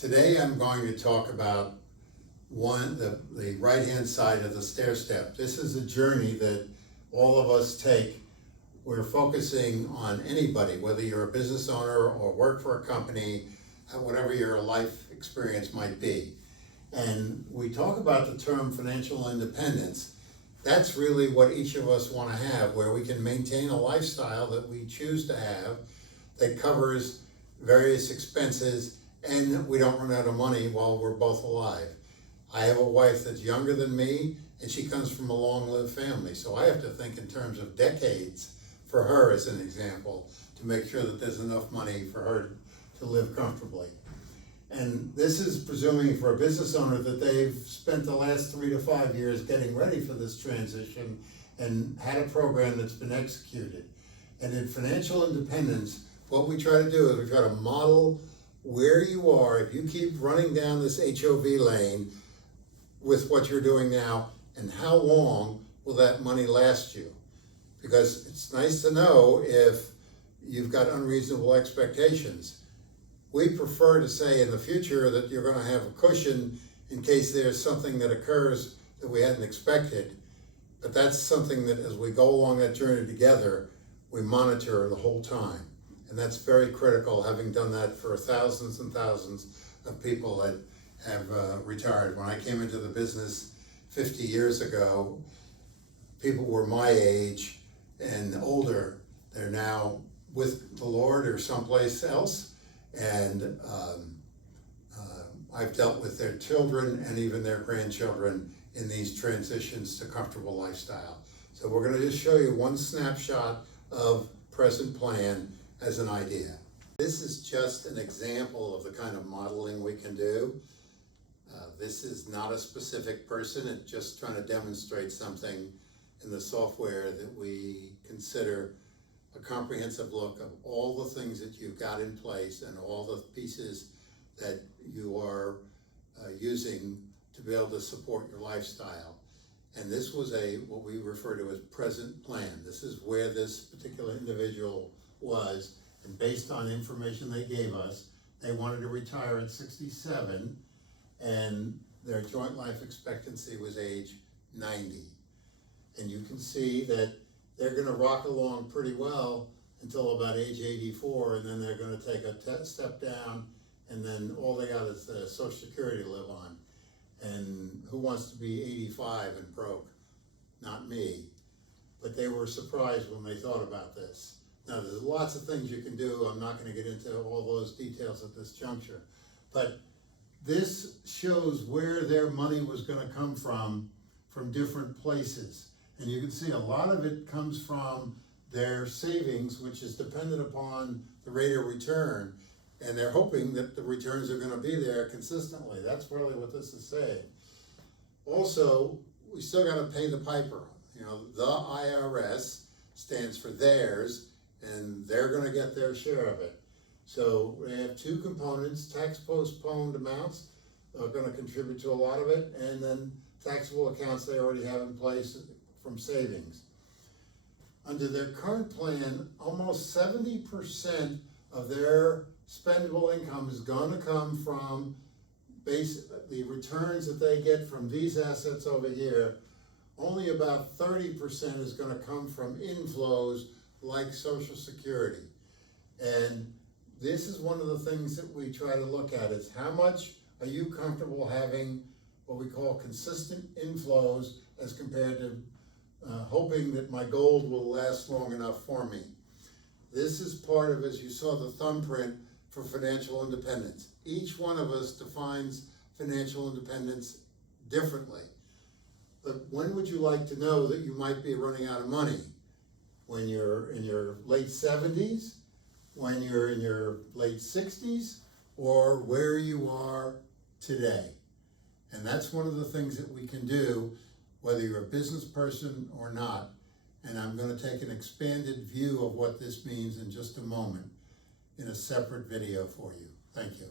Today I'm going to talk about the right-hand side of the stair step. This is a journey that all of us take. We're focusing on anybody, whether you're a business owner or work for a company, whatever your life experience might be. And we talk about the term financial independence. That's really what each of us want to have, where we can maintain a lifestyle that we choose to have that covers various expenses and we don't run out of money while we're both alive. I have a wife that's younger than me and she comes from a long-lived family, so I have to think in terms of decades for her as an example to make sure that there's enough money for her to live comfortably. And this is presuming for a business owner that they've spent the last 3 to 5 years getting ready for this transition and had a program that's been executed. And in financial independence, what we try to do is we try to model where you are. If you keep running down this HOV lane with what you're doing now, and how long will that money last you? Because it's nice to know if you've got unreasonable expectations. We prefer to say in the future that you're going to have a cushion in case there's something that occurs that we hadn't expected. But that's something that as we go along that journey together, we monitor the whole time. And that's very critical, having done that for thousands and thousands of people that have retired. When I came into the business 50 years ago, people were my age and older. They're now with the Lord or someplace else. And I've dealt with their children and even their grandchildren in these transitions to comfortable lifestyle. So we're going to just show you one snapshot of present plan as an idea. This is just an example of the kind of modeling we can do. This is not a specific person, it's just trying to demonstrate something in the software that we consider a comprehensive look of all the things that you've got in place and all the pieces that you are using to be able to support your lifestyle. And this was what we refer to as present plan. This is where this particular individual was, and based on information they gave us, they wanted to retire at 67, and their joint life expectancy was age 90. And you can see that they're going to rock along pretty well until about age 84, and then they're going to take a step down, and then all they got is Social Security to live on. And who wants to be 85 and broke? Not me. But they were surprised when they thought about this. Now, there's lots of things you can do. I'm not going to get into all those details at this juncture. But this shows where their money was going to come from different places. And you can see a lot of it comes from their savings, which is dependent upon the rate of return. And they're hoping that the returns are going to be there consistently. That's really what this is saying. Also, we still got to pay the piper. You know, the IRS stands for theirs, and they're going to get their share of it. So they have two components. Tax postponed amounts are going to contribute to a lot of it, and then taxable accounts they already have in place from savings. Under their current plan, almost 70% of their spendable income is going to come from the returns that they get from these assets over here. Only about 30% is going to come from inflows like Social Security. And this is one of the things that we try to look at is how much are you comfortable having what we call consistent inflows as compared to hoping that my gold will last long enough for me. This is part of, as you saw, the thumbprint for financial independence. Each one of us defines financial independence differently. But when would you like to know that you might be running out of money? When you're in your late 70s, when you're in your late 60s, or where you are today. And that's one of the things that we can do, whether you're a business person or not. And I'm going to take an expanded view of what this means in just a moment in a separate video for you. Thank you.